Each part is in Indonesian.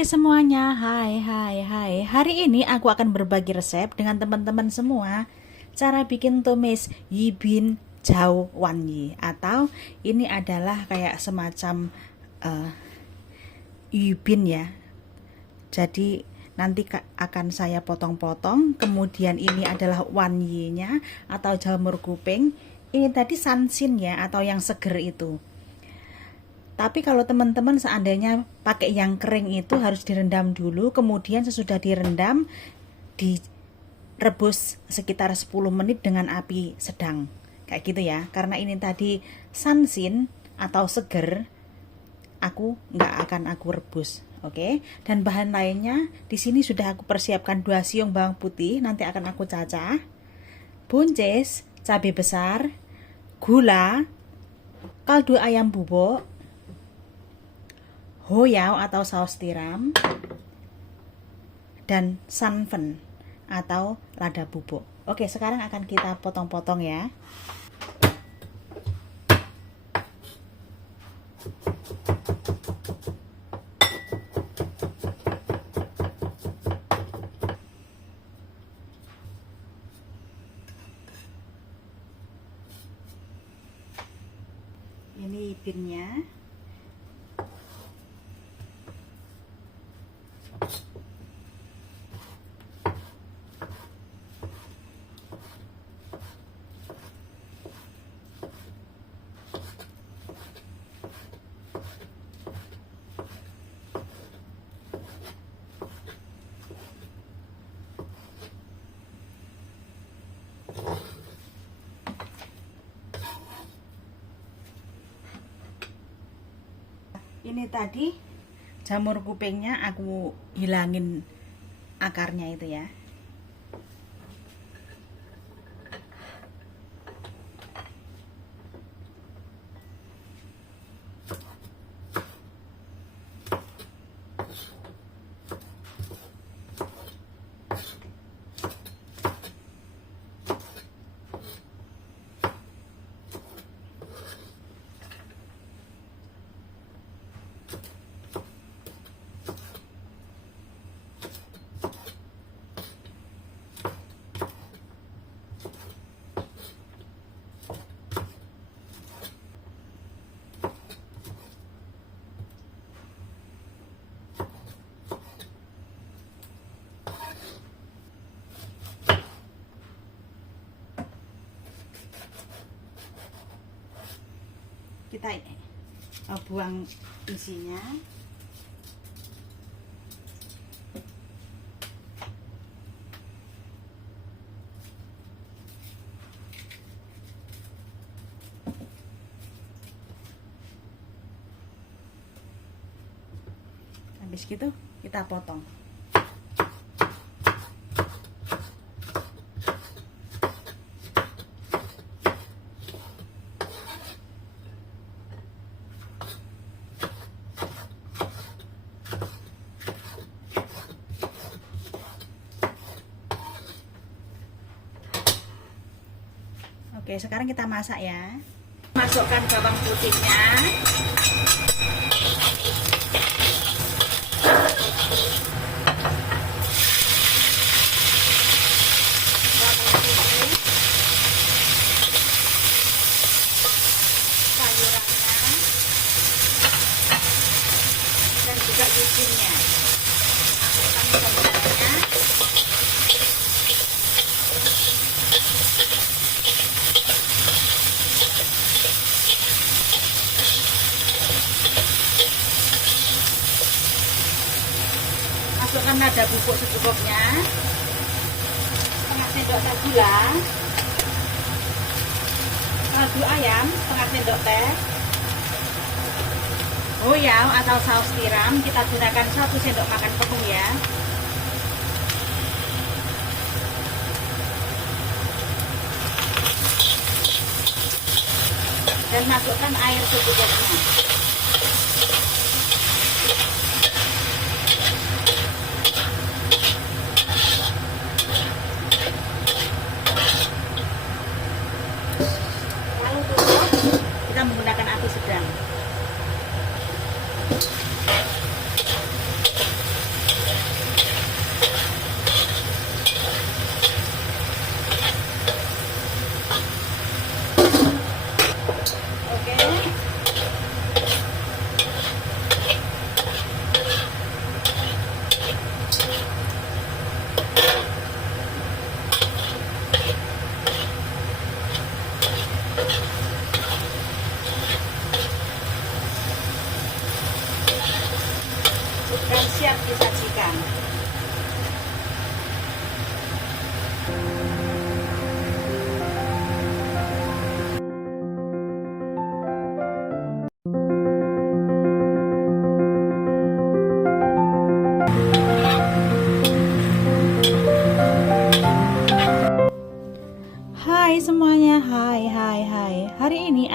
Hai semuanya, hai. Hari ini aku akan berbagi resep dengan teman-teman semua cara bikin tumis yibin jao wan yi, atau ini adalah kayak semacam uh, yibin ya. Jadi nanti akan saya potong-potong. Kemudian ini adalah wan yi-nya atau jamur kuping. Ini tadi sansin ya, atau yang seger itu. Tapi kalau teman-teman seandainya pakai yang kering itu harus direndam dulu, kemudian sesudah direndam direbus sekitar 10 menit dengan api sedang. Kayak gitu ya. Karena ini tadi sansin atau seger, nggak akan aku rebus. Oke. Dan bahan lainnya di sini sudah aku persiapkan 2 siung bawang putih, nanti akan aku cacah. Buncis, cabai besar, gula, kaldu ayam bubuk, hoyao atau saus tiram, dan sanfen atau lada bubuk. Oke, sekarang akan kita potong-potong ya. Ini pinnya. Ini tadi jamur kupingnya aku hilangin akarnya itu ya. Kita buang isinya. Habis gitu kita potong. Oke, sekarang kita masak ya. Masukkan bawang putihnya. Sayurannya. Dan juga yibinnya. Masukkan sayurannya. Masukkan lada bubuk secukupnya, setengah sendok teh gula, kaldu ayam setengah sendok teh, hoyao atau saus tiram kita gunakan 1 sendok makan penuh ya. Dan masukkan air secukupnya. Kita menggunakan api sedang.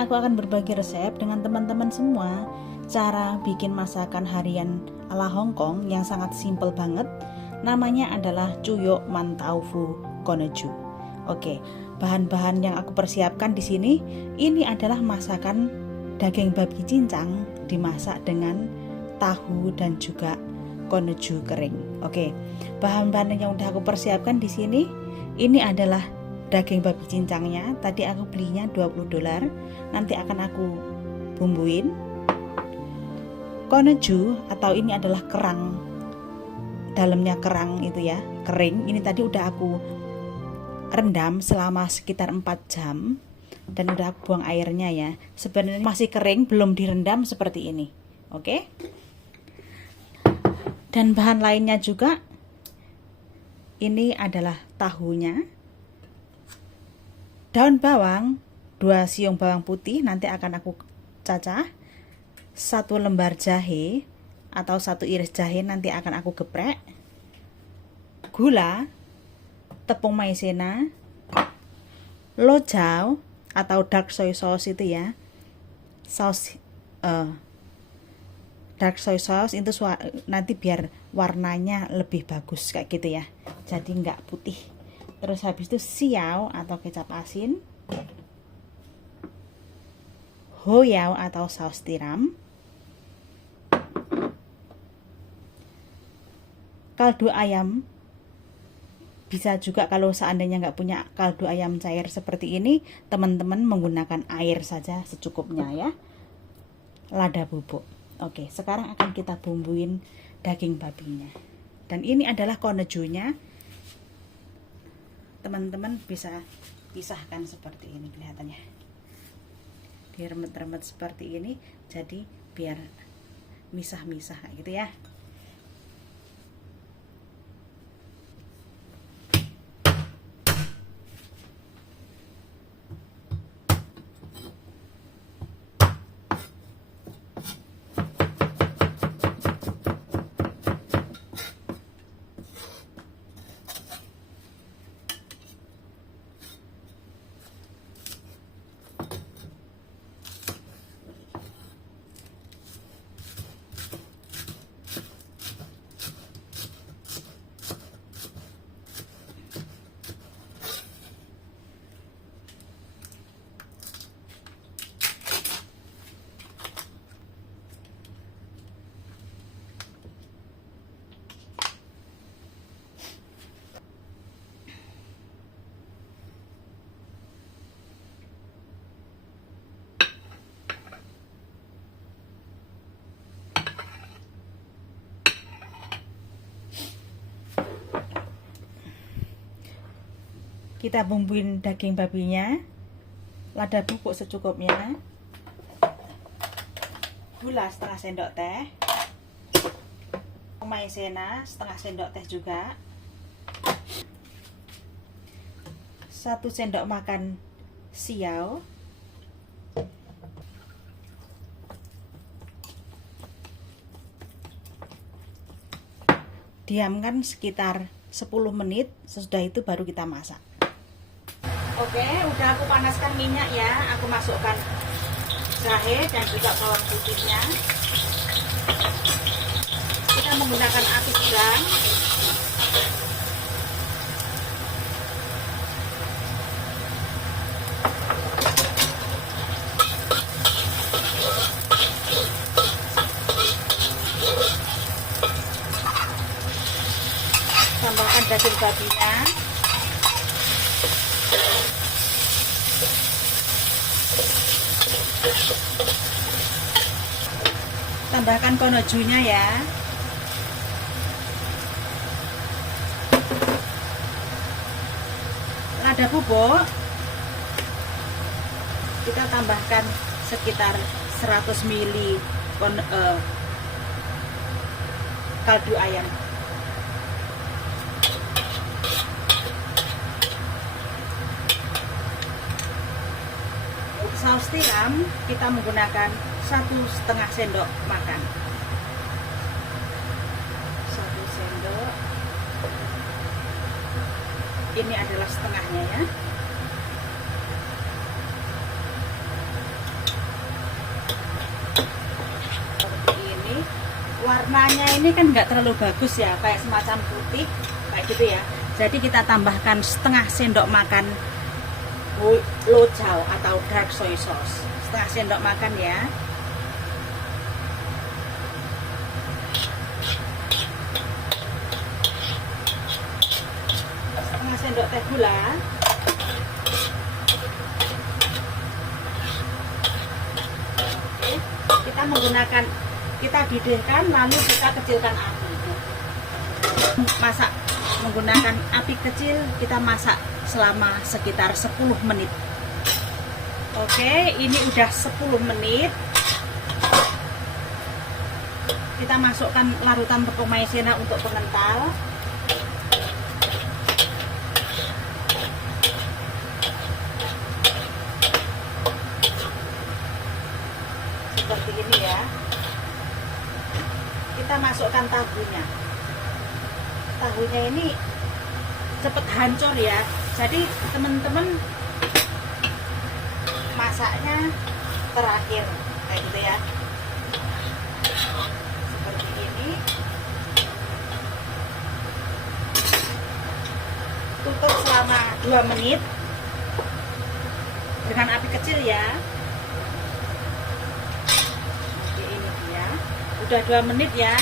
aku akan berbagi resep dengan teman-teman semua cara bikin masakan harian ala Hong Kong yang sangat simple banget. Namanya adalah Cuyok Mantaufu Koneju. Oke, bahan-bahan yang aku persiapkan di sini ini adalah masakan daging babi cincang dimasak dengan tahu dan juga koneju kering. Oke, bahan-bahan yang udah aku persiapkan di sini ini adalah daging babi cincangnya. Tadi aku belinya $20. Nanti akan aku bumbuin. Koneju atau ini adalah kerang, dalamnya kerang itu ya, kering. Ini tadi udah aku rendam selama sekitar 4 jam dan udah aku buang airnya ya. Sebenarnya masih kering, belum direndam seperti ini. Oke. Dan bahan lainnya juga ini adalah tahunya, daun bawang, 2 siung bawang putih nanti akan aku cacah, 1 lembar jahe atau 1 iris jahe nanti akan aku geprek, gula, tepung maizena, lojao atau dark soy sauce itu ya, saus dark soy sauce itu nanti biar warnanya lebih bagus kayak gitu ya, jadi nggak putih. Terus habis itu siau atau kecap asin, hoyao atau saus tiram, kaldu ayam. Bisa juga kalau seandainya nggak punya kaldu ayam cair seperti ini, teman-teman menggunakan air saja secukupnya ya. Lada bubuk. Oke, sekarang akan kita bumbuin daging babinya. Dan ini adalah konejunya. Teman-teman bisa pisahkan seperti ini kelihatannya. Diremet-remet seperti ini, jadi biar misah-misah gitu ya. Kita bumbuin daging babinya, lada bubuk secukupnya, gula setengah sendok teh, maizena setengah sendok teh juga, 1 sendok makan siau, diamkan sekitar 10 menit. Sesudah itu baru kita masak. Oke, udah aku panaskan minyak ya. Aku masukkan jahe dan juga bawang putihnya. Kita menggunakan api sedang. Tambahkan daging babinya. Tambahkan konejunya ya. Lada bubuk kita tambahkan sekitar 100 ml kaldu ayam. Saus tiram kita menggunakan 1,5 sendok makan. 1 sendok. Ini adalah setengahnya ya. warnanya ini kan nggak terlalu bagus ya, kayak semacam putih kayak gitu ya. Jadi kita tambahkan setengah sendok makan lojao atau dark soy sauce, setengah sendok makan ya. Setengah sendok teh gula. Kita didihkan lalu kita kecilkan api. Masak menggunakan api kecil, kita masak selama sekitar 10 menit. Oke, ini udah 10 menit. Kita masukkan larutan tepung maizena untuk pengental. Seperti ini ya. Kita masukkan tahunya. Tahunya ini cepet hancur ya. Jadi teman-teman masaknya terakhir kayak gitu ya. Seperti ini. Tutup selama 2 menit dengan api kecil ya. Udah 2 menit ya.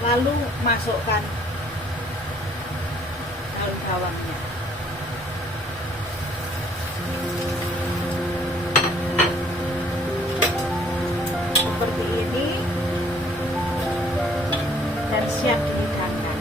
Lalu masukkan daun bawangnya. Seperti ini. Dan siap dihidangkan.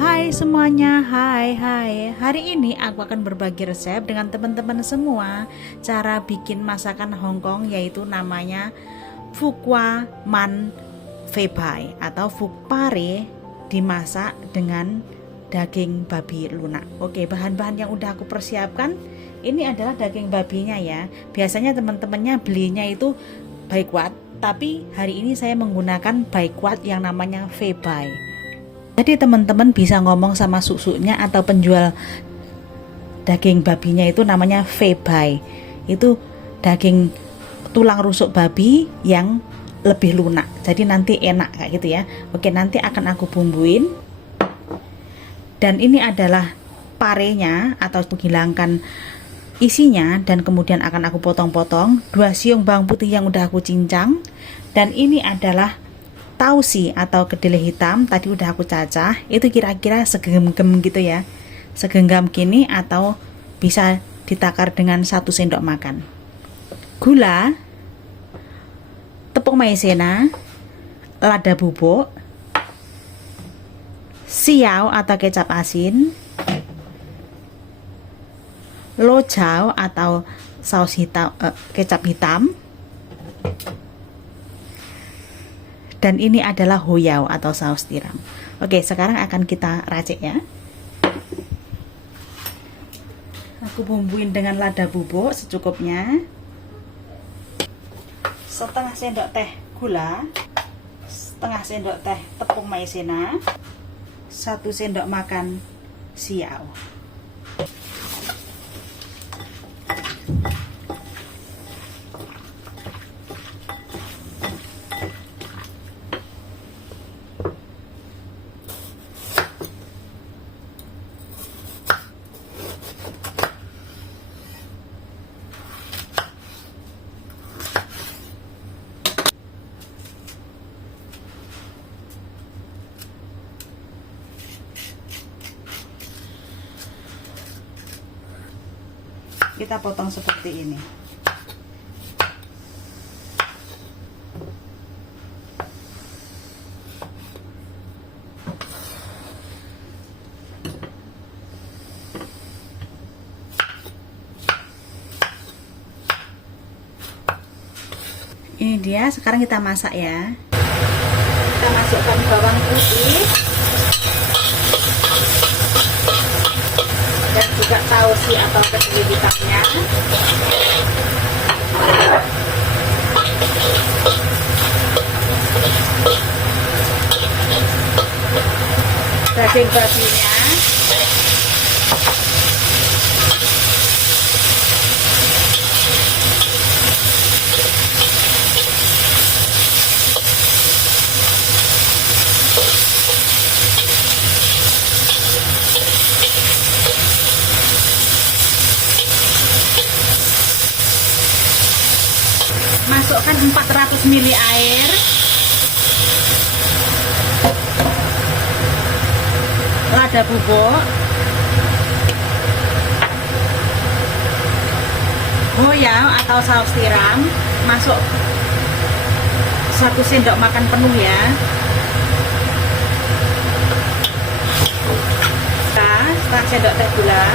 Hai semuanya, hai. Hari ini aku akan berbagi resep dengan teman-teman semua cara bikin masakan Hong Kong, yaitu namanya Phu Qua Man Phe Bai atau Phu Pare dimasak dengan daging babi lunak. Oke, bahan-bahan yang udah aku persiapkan ini adalah daging babinya ya. Biasanya teman-temannya belinya itu Bai Quat, tapi hari ini saya menggunakan Bai Quat yang namanya Phe Bai. Jadi teman-teman bisa ngomong sama susuknya atau penjual daging babinya itu namanya Phe Bai. Itu daging tulang rusuk babi yang lebih lunak. Jadi nanti enak kayak gitu ya. Oke, nanti akan aku bumbuin. Dan ini adalah parenya atau menghilangkan isinya, dan kemudian akan aku potong-potong. 2 siung bawang putih yang udah aku cincang. Dan ini adalah tausi atau kedelai hitam, tadi udah aku cacah. Itu kira-kira segenggam gitu ya, segenggam gini, atau bisa ditakar dengan 1 sendok makan. Gula, tepung maizena, lada bubuk, siau atau kecap asin, lojao atau saus hitam, kecap hitam, dan ini adalah hoyao atau saus tiram. Oke, sekarang akan kita racik ya. Aku bumbuin dengan lada bubuk secukupnya. Setengah sendok teh gula, setengah sendok teh tepung maizena, 1 sendok makan siau. Kita potong seperti ini. ini dia. Sekarang kita masak ya. Kita masukkan bawang putih dan juga tausi atau kedelai hitamnya. Daging babinya. Masukkan 400 ml air. Lada bubuk, goyang atau saus tiram, masuk 1 sendok makan penuh ya. Setengah sendok teh gula.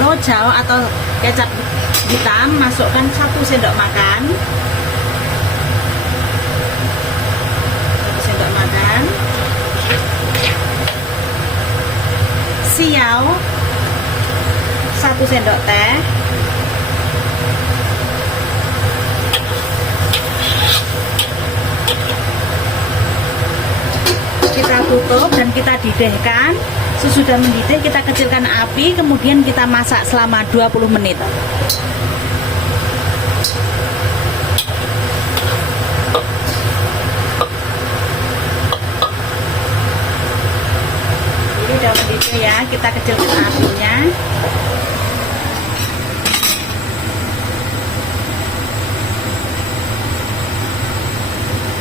Lojao atau kecap hitam, masukkan 1 sendok makan. 1 sendok makan. Siau 1 sendok teh. Kita tutup dan kita didihkan. Sesudah mendidih kita kecilkan api, kemudian kita masak selama 20 menit. Ini udah mendidih ya, kita kecilkan apinya.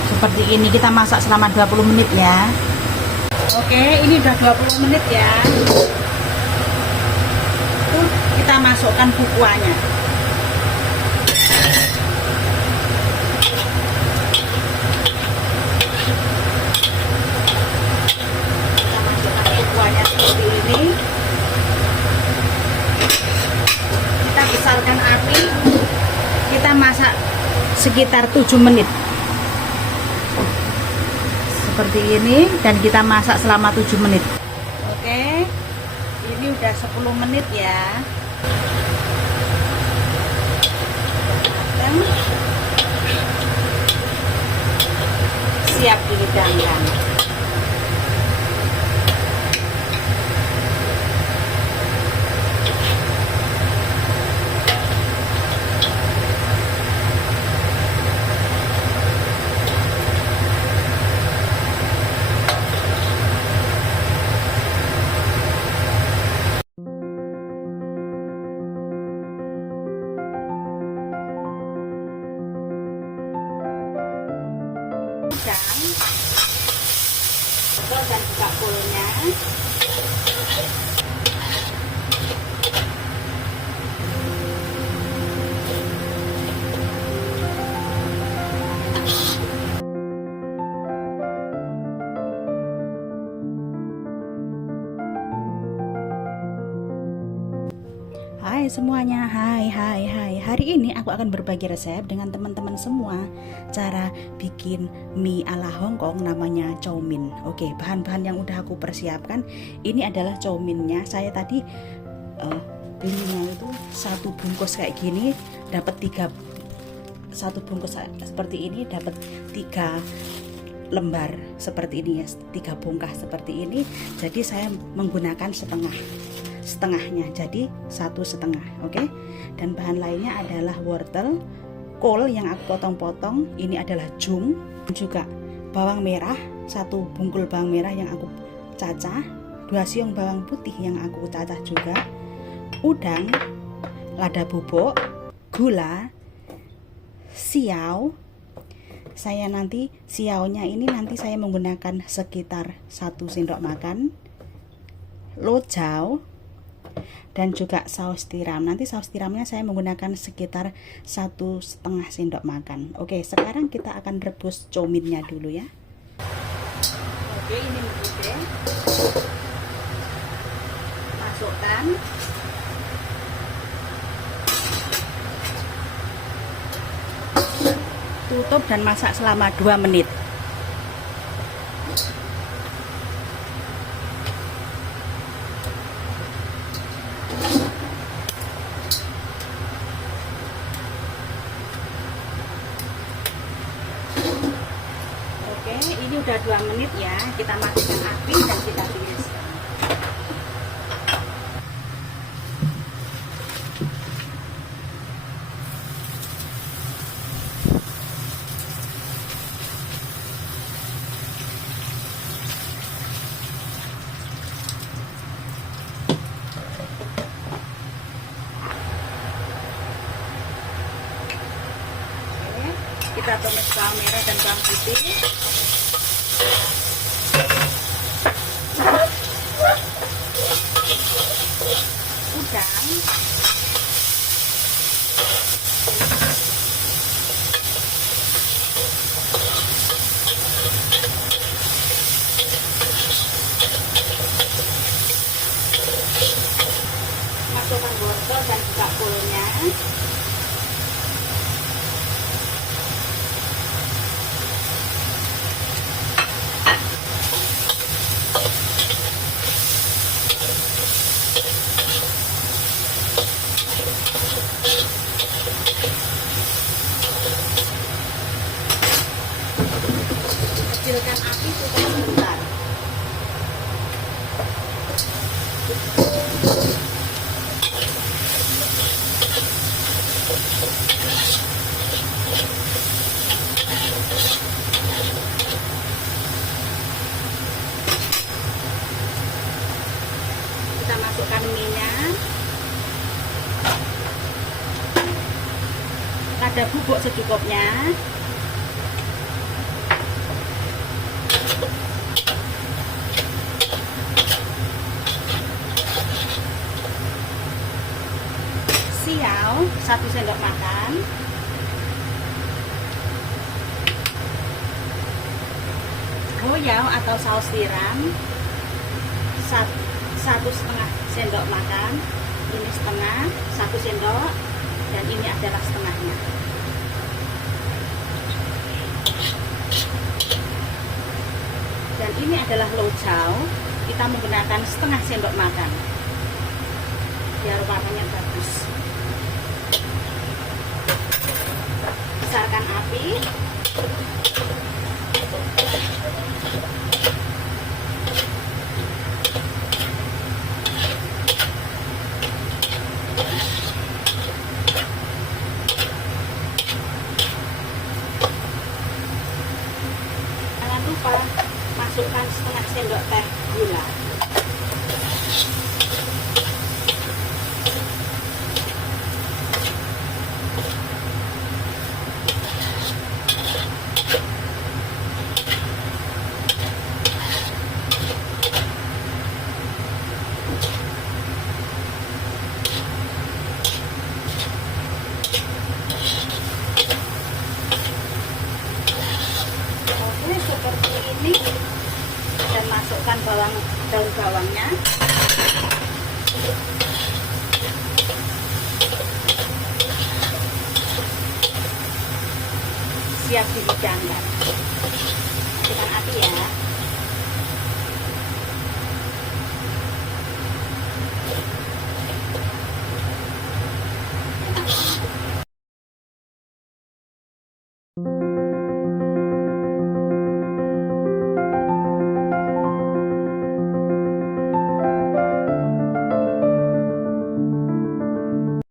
Seperti ini kita masak selama 20 menit ya. Oke, ini udah 20 menit ya. Kita masukkan bukuannya. Kita masukkan bukuannya seperti ini. Kita besarkan api. Kita masak sekitar 7 menit. Seperti ini, dan kita masak selama 7 menit. Oke, ini udah 10 menit ya. Siap dihidangkan. Dan buka bolnya. Hai semuanya, hai. Hari ini aku akan berbagi resep dengan teman-teman semua cara bikin mie ala Hongkong namanya chow mein. Oke, bahan-bahan yang udah aku persiapkan ini adalah chow mein-nya. Saya tadi belinya itu 1 bungkus kayak gini, dapat 1 bungkus seperti ini dapat 3 lembar seperti ini ya, 3 bongkah seperti ini. Jadi saya menggunakan setengahnya, jadi 1,5. Oke, dan bahan lainnya adalah wortel, kol yang aku potong-potong, ini adalah jung, juga bawang merah, 1 bungkul bawang merah yang aku cacah, 2 siung bawang putih yang aku cacah juga, udang, lada bubuk, gula, siau. Saya nanti siaunya ini nanti saya menggunakan sekitar 1 sendok makan, lojao, dan juga saus tiram. Nanti saus tiramnya saya menggunakan sekitar 1,5 sendok makan. Oke, sekarang kita akan rebus chow mein-nya dulu ya. Oke, ini mendidih. masukkan. Tutup dan masak selama 2 menit. Oke, ini udah 2 menit ya. Kita matikan api dan kita tiriskan. Kita tumis bawang merah dan bawang putih. Udang. Masukkan wortel dan juga kulnya. Kecilkan api supaya sebentar. Kita masukkan minyak. Lada bubuk secukupnya. Siau 1 sendok makan. Goyau atau saus tiram 1,5 sendok makan. Ini setengah, 1 sendok, dan ini adalah setengahnya. Dan ini adalah lojau. Kita menggunakan setengah sendok makan biar warnanya bagus. Besarkan api. Jangan lupa masukkan setengah sendok teh gula. Seperti ini, dan masukkan daun bawangnya. Siap dihidangkan.